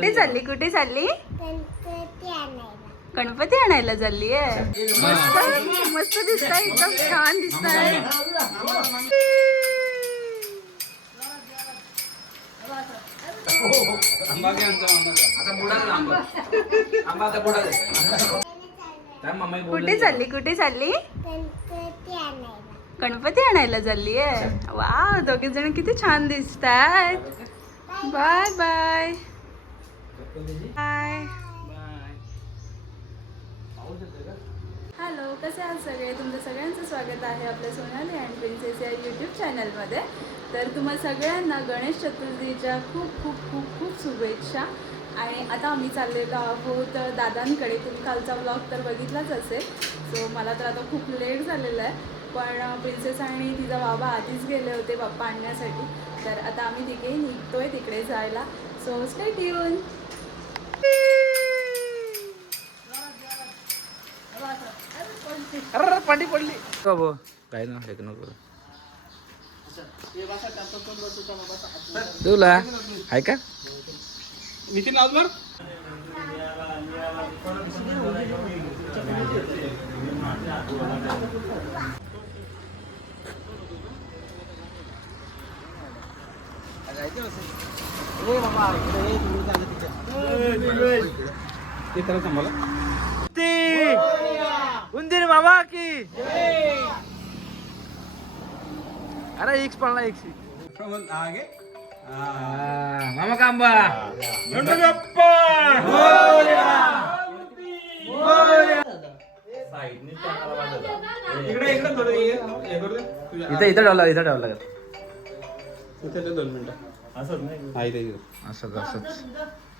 कुठे चालली कुठे चालली? गणपती आणायला चालली आहे मस्त मस्त दिसत एकदम छान दिसत आहे कुठे चालली कुठे चालली? गणपती आणायला चालली आहे वा दोघे जण किती छान दिसतात बाय बाय. बाय हॅलो कसे आहात सगळे? तुमचं सगळ्यांचं स्वागत आहे आपल्या सोनाली अँड प्रिन्सेस या यूट्यूब चॅनलमध्ये तर तुम्हा सगळ्यांना गणेश चतुर्थीच्या खूप खूप खूप खूप शुभेच्छा. आणि आता आम्ही चाललेलो आहोत दादांकडे. तुम्ही कालचा ब्लॉग तर बघितलाच असेल. सो मला तर आता खूप लेट झालेलं आहे. पण प्रिन्सेस आणि तिचा बाबा आधीच गेले होते बाप्पा आणण्यासाठी. तर आता आम्ही तिघे निघतोय तिकडे जायला. सो स्टे ट्यून अरे पाठी पडली. बाबू काय ना हे नको. तुला आहे का? नितीन राजभर ते खरंच आम्हाला उंदीर बाबा की अरे एक्स पडला आगे मामा कांबा गणपती बाप्पा इकडे इकडे थोडं ये हे करू दे. तुझ्या- इथं इथं ठेवला इथं ठेवला इथे ते दोन मिनिटं हा इथे इथे. असंच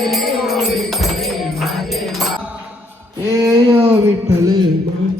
काय काय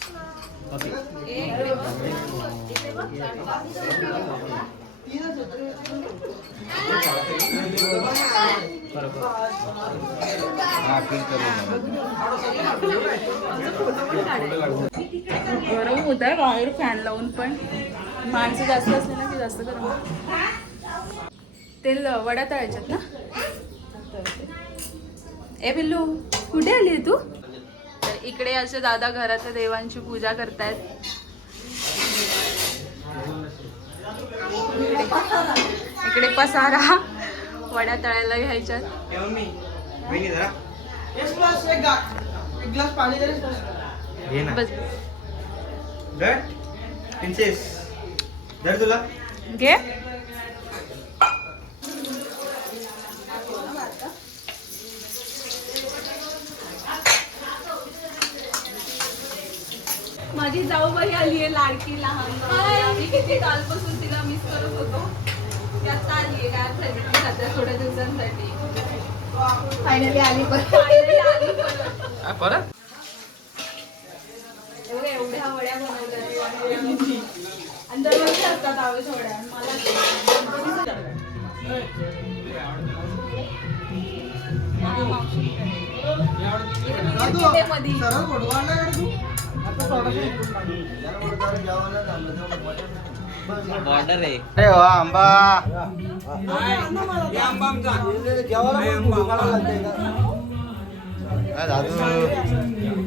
गरम होत आहे बाहेर फॅन लावून पण. माणसं जास्त असले ना की जास्त गरम तेल वडा तळायच्यात ना? ए बिल्लू कुठे आली तू? इकडे असे दादा घरात देवांची पूजा करतायत. इकडे इकडे पसारा वड्या तळायला घ्यायच्यात मम्मी बहिणी जरा एक ग्लास एक गा एक ग्लास पाणी तरी घे ना बस धर प्रिन्सेस धर तुला घे माझी जाऊबाई आली आहे लाडकी लहान मी किती कालपासून तिला मिस करत होतो. त्यात आली आहे काय सध्या थोड्या दिवसांसाठी. फायनली आली परत. फायनली आली परत. परत? एवढ्या एवढ्या वड्या बनवल्या आणि दरवर्षी असतात आवेश वड्या मला इथे बॉर्डर आहे अरे वा आंबा. आंबा दादू.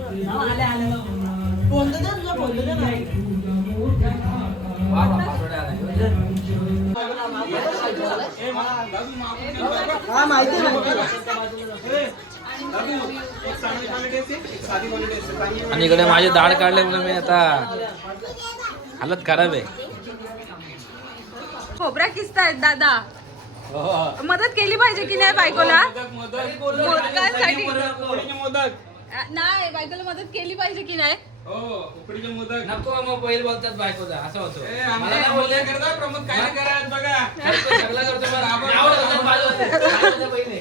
हा माहिती आहे. आणि इकडे माझी दाढ काढल्यामुळे मी आता हालत खराब आहे. खोबऱ्या किसतायत दादा. मदत केली पाहिजे की नाही बायकोला? मोदकांसाठी. नाही बायकोला मदत केली पाहिजे की नाही? नको मग पहिले बोलतात बायकोचा असं होतं. मला नाही बोलले सगळं करतो बरं. आवड होतं, बाजू होते. बाजूच्या पहिले.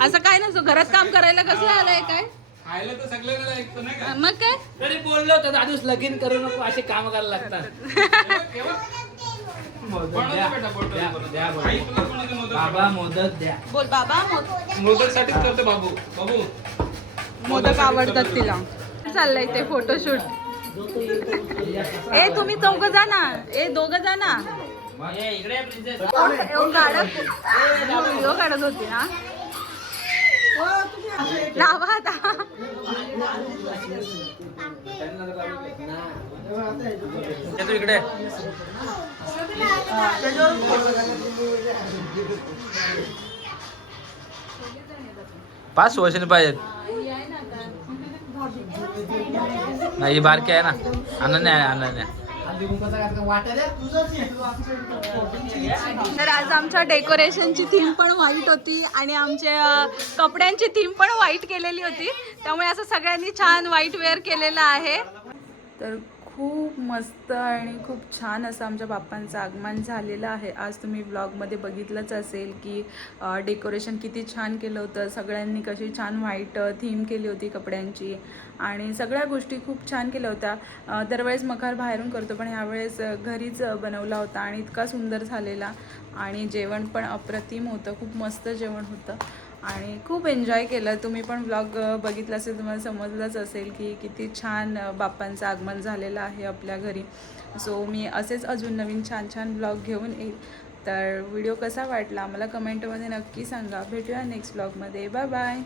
असं काय नसतो घरात काम करायला कसं आलंय काय? मग काय? तरी बोललो होतं दादूस लगीन करू नको असे काम करायला लागतात. मोदक द्या. द्या, द्या मोदक. बाबा. मोदक द्या. बोल बाबा मोद- मोदकसाठीच करतो बाबू. बाबू. मोदक आवडतात तिला. चाललंय ते फोटोशूट ए तुम्ही चौघ जा ना ए दोघ जा ना काढत व्हिडिओ काढत होती ना. लावा आता. येतो तू इकडे. पाच वर्षांनी पाहिजेत. नाही ही बारकी आहे ना. अनन्या आहे नाही तर आज आमच्या डेकोरेशनची थीम पण व्हाईट होती आणि आमच्या कपड्यांची थीम पण व्हाईट केलेली होती. त्यामुळे असं सगळ्यांनी छान व्हाईट वेअर केलेलं आहे. तर खूप मस्त आणि खूप छान असं आमच्या बाप्पांचं आगमन झालेलं आहे. आज तुम्ही ब्लॉगमध्ये बघितलंच असेल की डेकोरेशन किती छान केलं होतं. सगळ्यांनी कशी छान व्हाईट थीम केली होती कपड्यांची आणि सगळ्या गोष्टी खूप छान केल्या होत्या. दरवेळेस मखार बाहेरून करतो पण ह्यावेळेस घरीच बनवला होता आणि इतका सुंदर झालेला आणि जेवण पण अप्रतिम होतं. खूप मस्त जेवण होतं. आणि खूप एन्जॉय केलं. तुम्ही पण ब्लॉग बघितला असेल तुम्हाला समजलंच असेल की किती छान बाप्पांचं आगमन झालेलं आहे आपल्या घरी. सो मी असेच अजून नवीन छान छान ब्लॉग घेऊन येईल. तर व्हिडिओ कसा वाटला? मला कमेंटमध्ये नक्की सांगा. भेटूया नेक्स्ट ब्लॉगमध्ये बाय बाय